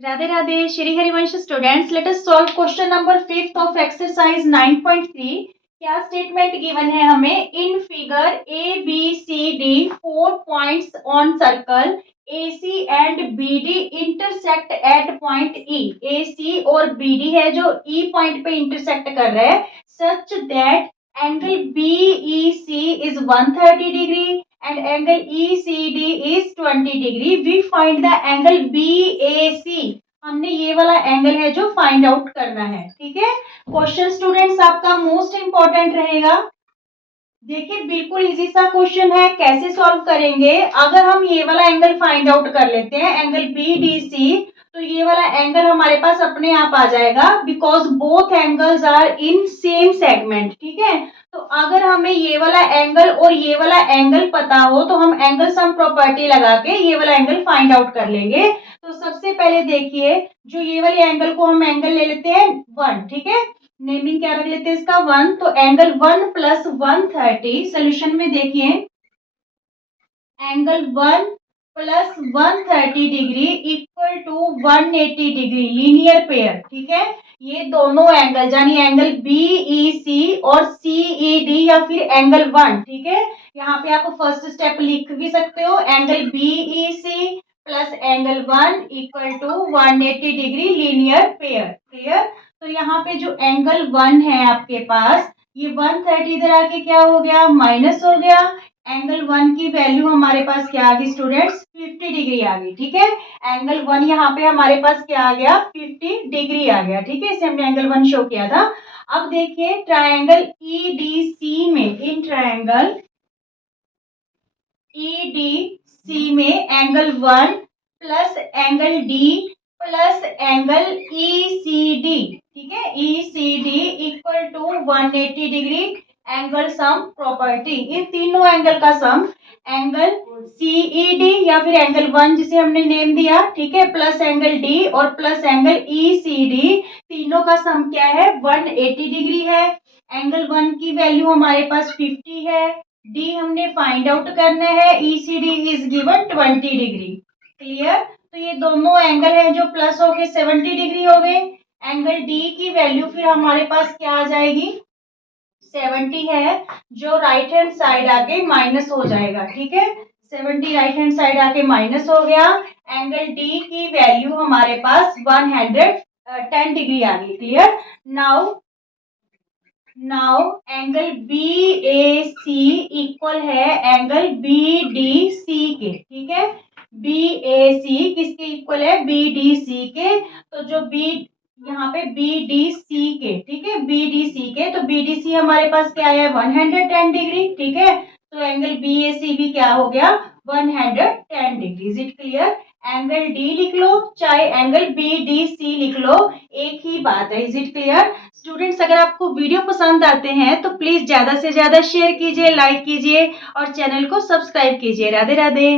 Radhe Radhe Shri Harivansh students, let us solve question number 5th of exercise 9.3। क्या statement given है हमें? In figure A B C D 4 points on circle A C and B D intersect at point E. A C और B D है जो ई point पे intersect कर रहे हैं, such that angle B E C is 130 degree and angle ECD is 20 degree. We find the angle BAC। हमने ये वाला एंगल है जो फाइंड आउट करना है। ठीक है, क्वेश्चन स्टूडेंट्स आपका मोस्ट इंपॉर्टेंट रहेगा। देखिए बिल्कुल इजी सा क्वेश्चन है, कैसे सॉल्व करेंगे? अगर हम ये वाला एंगल फाइंड आउट कर लेते हैं, एंगल BDC, तो ये वाला एंगल हमारे पास अपने आप आ जाएगा, because both angles are in same segment. ठीक है, तो अगर हमें ये वाला एंगल और ये वाला एंगल पता हो तो हम एंगल सम प्रॉपर्टी लगा के ये वाला एंगल फाइंड आउट कर लेंगे। तो सबसे पहले देखिए, जो ये वाले एंगल को हम एंगल ले लेते हैं 1। ठीक है, नेमिंग क्या रख लेते हैं इसका 1। तो एंगल 1 प्लस 130, सोल्यूशन में देखिए angle 1 plus 130 degree equal to 180 degree, linear pair. ठीक है, ये दोनों एंगल यानी एंगल BEC और CED या फिर एंगल 1। ठीक है, यहाँ पे आप फर्स्ट स्टेप लिख भी सकते हो, angle BEC plus angle 1 equal to 180 degree, linear pair. Clear? तो यहाँ पे जो एंगल 1 है आपके पास, ये 130 इधर आके क्या हो गया? माइनस हो गया। एंगल 1 की वैल्यू हमारे पास क्या आ गई स्टूडेंट्स? 50 डिग्री आ गई। ठीक है, एंगल 1 यहाँ पे हमारे पास क्या आ गया? 50 डिग्री आ गया। ठीक है, इसे हमने एंगल 1 शो किया था। अब देखिए ट्रायंगल EDC में, इन ट्रायंगल EDC में angle 1 plus angle D plus angle ECD। ठीक है, ECD equal to 180 degree, angle sum property. इन तीनों एंगल का सम, एंगल CED या फिर एंगल 1 जिसे हमने नेम दिया, ठीक है, प्लस एंगल D और प्लस एंगल ECD, तीनों का सम क्या है? 180 डिग्री है। एंगल 1 की वैल्यू हमारे पास 50 है, D हमने फाइंड आउट करना है, ECD is given 20 degree. Clear? तो ये दोनों एंगल है जो प्लस होके 70 डिग्री हो गए। एंगल D की वैल्यू फिर हमारे पास क्या आ जाएगी? 70 है, जो राइट हैंड साइड आके माइनस हो जाएगा। ठीक है, 70 राइट हैंड साइड आके माइनस हो गया। एंगल D की वैल्यू हमारे पास 110 डिग्री आ गई। Clear? Now angle BAC equal है एंगल BDC के। ठीक है, BAC किसके इक्वल है? BDC के। तो जो यहाँ पे BDC के, ठीक है, BDC के, तो BDC हमारे पास क्या है? 110 डिग्री। ठीक है, तो एंगल BAC भी क्या हो गया? 110 degree. Is it clear? Angle D लिख लो चाहे एंगल BDC लिख लो, एक ही बात है। Is it clear? स्टूडेंट्स, अगर आपको वीडियो पसंद आते हैं तो प्लीज ज्यादा से ज्यादा शेयर कीजिए, लाइक कीजिए और चैनल को सब्सक्राइब कीजिए। राधे राधे।